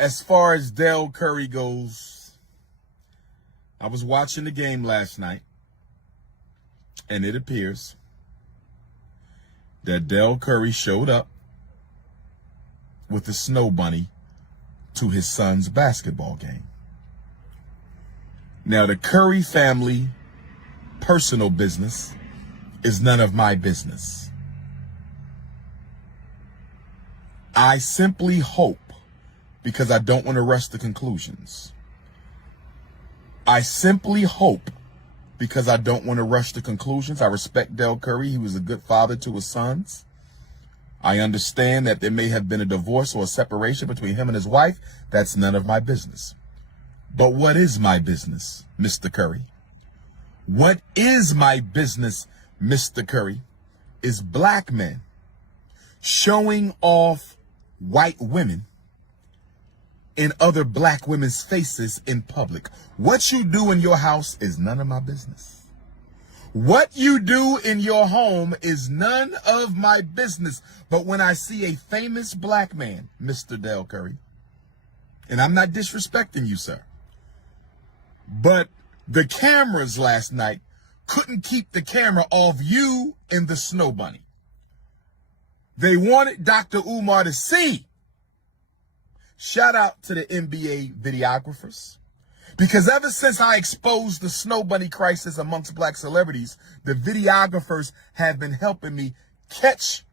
As far as Del Curry goes, I was watching the game last night, and it appears that Del Curry showed up with the snow bunny to his son's basketball game. Now, the Curry family personal business is none of my business. I simply hope, because I don't want to rush to conclusions. I simply hope, because I don't want to rush to conclusions. I respect Del Curry. He was a good father to his sons. I understand that there may have been a divorce or a separation between him and his wife. That's none of my business. But what is my business, Mr. Curry? What is my business, Mr. Curry, is black men showing off white women in other black women's faces in public. What you do in your house is none of my business. What you do in your home is none of my business. But when I see a famous black man, Mr. Del Curry, and I'm not disrespecting you, sir, but the cameras last night couldn't keep the camera off you and the snow bunny. They wanted Dr. Umar to see. Shout out to the NBA videographers. Because ever since I exposed the snow bunny crisis amongst black celebrities, the videographers have been helping me catch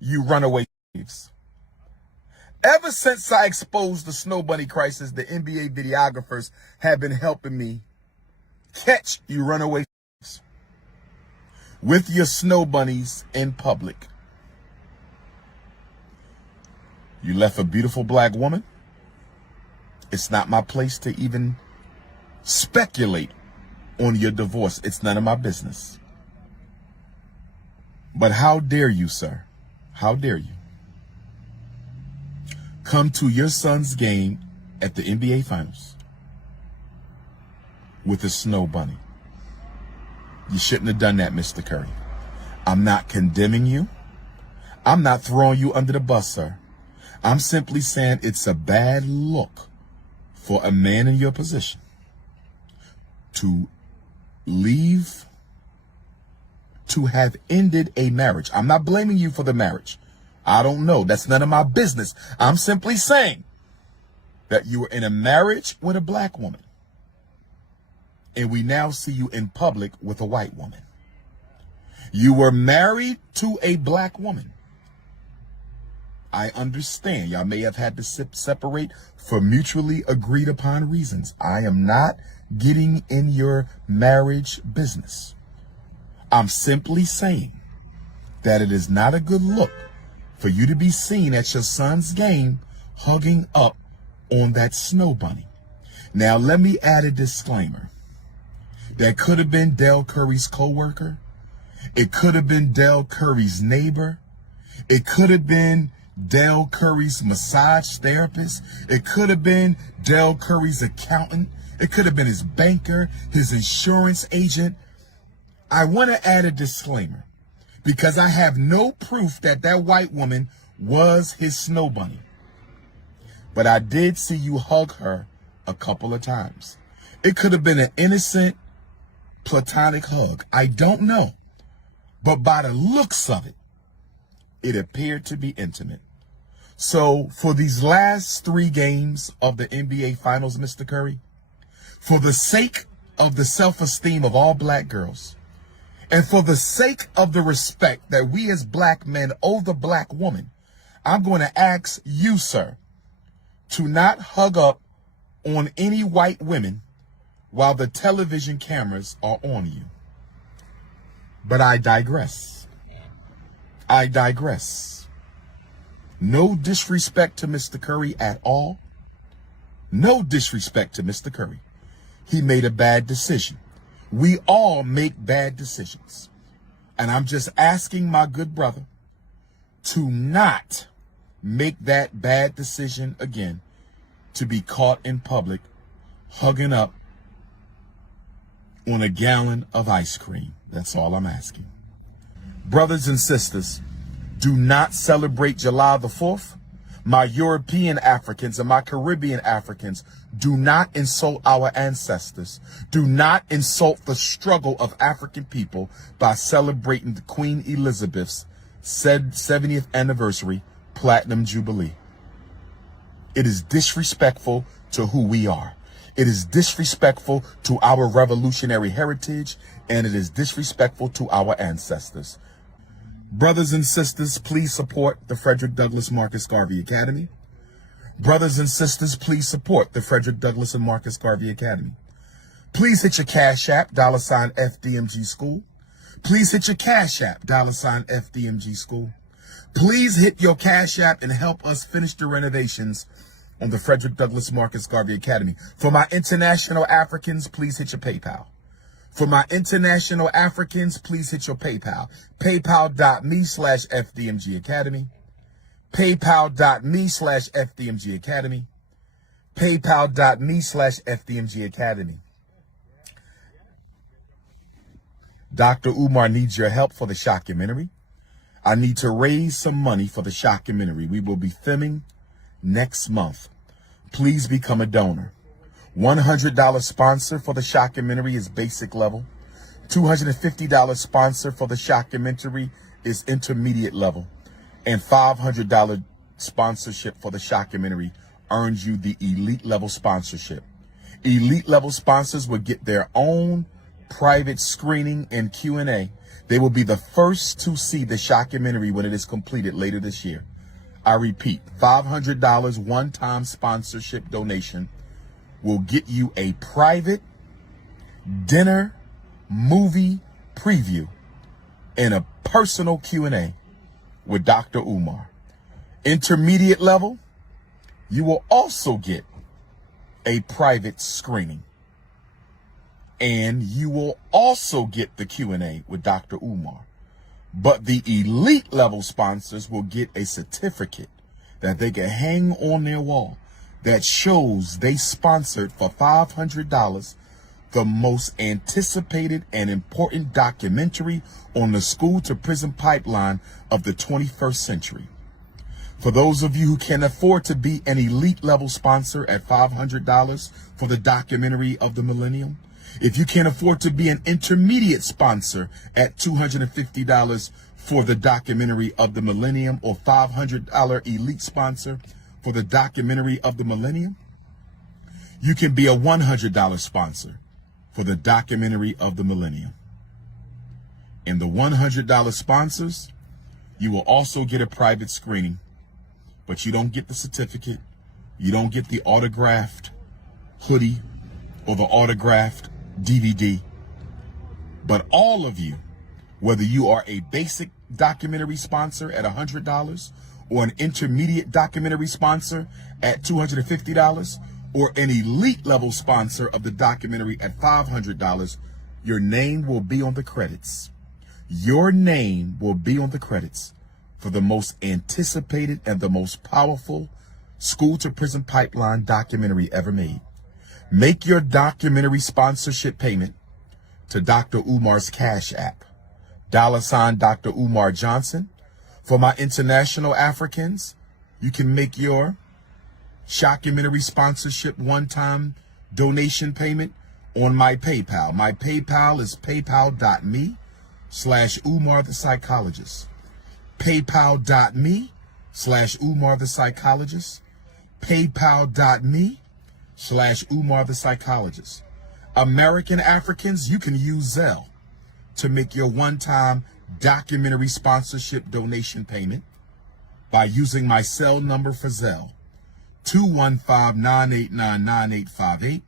you runaway slaves. Ever since I exposed the snow bunny crisis, the NBA videographers have been helping me catch you runaway slaves with your snow bunnies in public. You left a beautiful black woman. It's not my place to even speculate on your divorce. It's none of my business. But how dare you, sir? How dare you come to your son's game at the NBA Finals with a snow bunny? You shouldn't have done that, Mr. Curry. I'm not condemning you. I'm not throwing you under the bus, sir. I'm simply saying it's a bad look for a man in your position to leave, to have ended a marriage. I'm not blaming you for the marriage. I don't know. That's none of my business. I'm simply saying that you were in a marriage with a black woman, and we now see you in public with a white woman. You were married to a black woman. I understand y'all may have had to separate for mutually agreed upon reasons. I am not getting in your marriage business. I'm simply saying that it is not a good look for you to be seen at your son's game hugging up on that snow bunny. Now, let me add a disclaimer. That could have been Del Curry's coworker. It could have been Del Curry's neighbor. It could have been Del Curry's massage therapist. It could have been Del Curry's accountant. It could have been his banker, his insurance agent. I want to add a disclaimer because I have no proof that that white woman was his snow bunny. But I did see you hug her a couple of times. It could have been an innocent platonic hug. I don't know. But by the looks of it, it appeared to be intimate. So for these last 3 games of the NBA Finals, Mr. Curry, for the sake of the self-esteem of all black girls, and for the sake of the respect that we as black men owe the black woman, I'm going to ask you, sir, to not hug up on any white women while the television cameras are on you. But I digress. I digress. No disrespect to Mr. Curry at all. No disrespect to Mr. Curry. He made a bad decision. We all make bad decisions. And I'm just asking my good brother to not make that bad decision again, to be caught in public hugging up on a gallon of ice cream. That's all I'm asking. Brothers and sisters, do not celebrate July the 4th, My European Africans and my Caribbean Africans, do not insult our ancestors. Do not insult the struggle of African people by celebrating Queen Elizabeth's 70th anniversary platinum jubilee. It is disrespectful to who we are. It is disrespectful to our revolutionary heritage, and it is disrespectful to our ancestors. Brothers and sisters, please support the Frederick Douglass Marcus Garvey Academy. Brothers and sisters, please support the Frederick Douglass and Marcus Garvey Academy. Please hit your Cash App, $ FDMG School. Please hit your Cash App, $ FDMG School. Please hit your Cash App and help us finish the renovations on the Frederick Douglass Marcus Garvey Academy. For my international Africans, please hit your PayPal. For my international Africans, please hit your PayPal. PayPal.me/FDMG Academy. PayPal.me/FDMG Academy. PayPal.me/FDMG Academy. Dr. Umar needs your help for the shockumentary. I need to raise some money for the shockumentary. We will be filming next month. Please become a donor. $100 sponsor for the shockumentary is basic level. $250 sponsor for the shockumentary is intermediate level. And $500 sponsorship for the shockumentary earns you the elite level sponsorship. Elite level sponsors will get their own private screening and Q&A. They will be the first to see the shockumentary when it is completed later this year. I repeat, $500 one-time sponsorship donation will get you a private dinner movie preview and a personal Q&A with Dr. Umar. Intermediate level, you will also get a private screening. And you will also get the Q&A with Dr. Umar. But the elite level sponsors will get a certificate that they can hang on their wall that shows they sponsored for $500 the most anticipated and important documentary on the school to prison pipeline of the 21st century. For those of you who can afford to be an elite level sponsor at $500 for the documentary of the millennium, if you can't afford to be an intermediate sponsor at $250 for the documentary of the millennium, or $500 elite sponsor for the documentary of the millennium, you can be a $100 sponsor for the documentary of the millennium. And the $100 sponsors, you will also get a private screening, but you don't get the certificate. You don't get the autographed hoodie or the autographed DVD. But all of you, whether you are a basic documentary sponsor at $100 or an intermediate documentary sponsor at $250 or an elite level sponsor of the documentary at $500, your name will be on the credits. Your name will be on the credits for the most anticipated and the most powerful school to prison pipeline documentary ever made. Make your documentary sponsorship payment to Dr. Umar's Cash App, $ Dr. Umar Johnson. For my international Africans, you can make your shockumentary sponsorship one-time donation payment on my PayPal. My PayPal is paypal.me/Umar the Psychologist. PayPal.me/Umar the Psychologist. PayPal.me/Umar the Psychologist. American Africans, you can use Zelle to make your one-time documentary sponsorship donation payment by using my cell number for Zelle, 215-989-9858.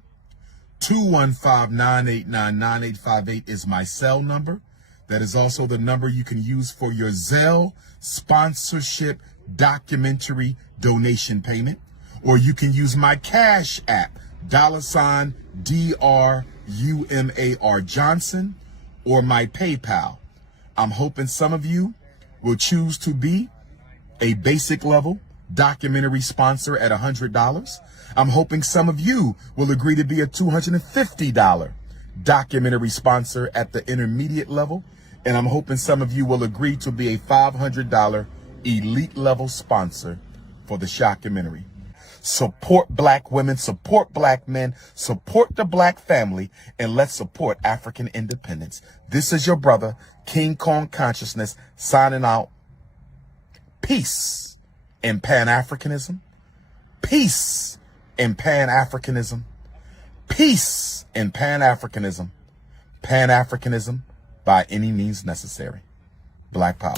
215-989-9858 is my cell number. That is also the number you can use for your Zelle sponsorship documentary donation payment. Or you can use my Cash App, $ DrUMAR Johnson, or my PayPal. I'm hoping some of you will choose to be a basic level documentary sponsor at $100. I'm hoping some of you will agree to be a $250 documentary sponsor at the intermediate level. And I'm hoping some of you will agree to be a $500 elite level sponsor for the shockumentary. Support black women, support black men, support the black family, and let's support African independence. This is your brother, King Kong Consciousness, signing out. Peace in Pan-Africanism. Peace in Pan-Africanism. Peace in Pan-Africanism. Pan-Africanism by any means necessary. Black power.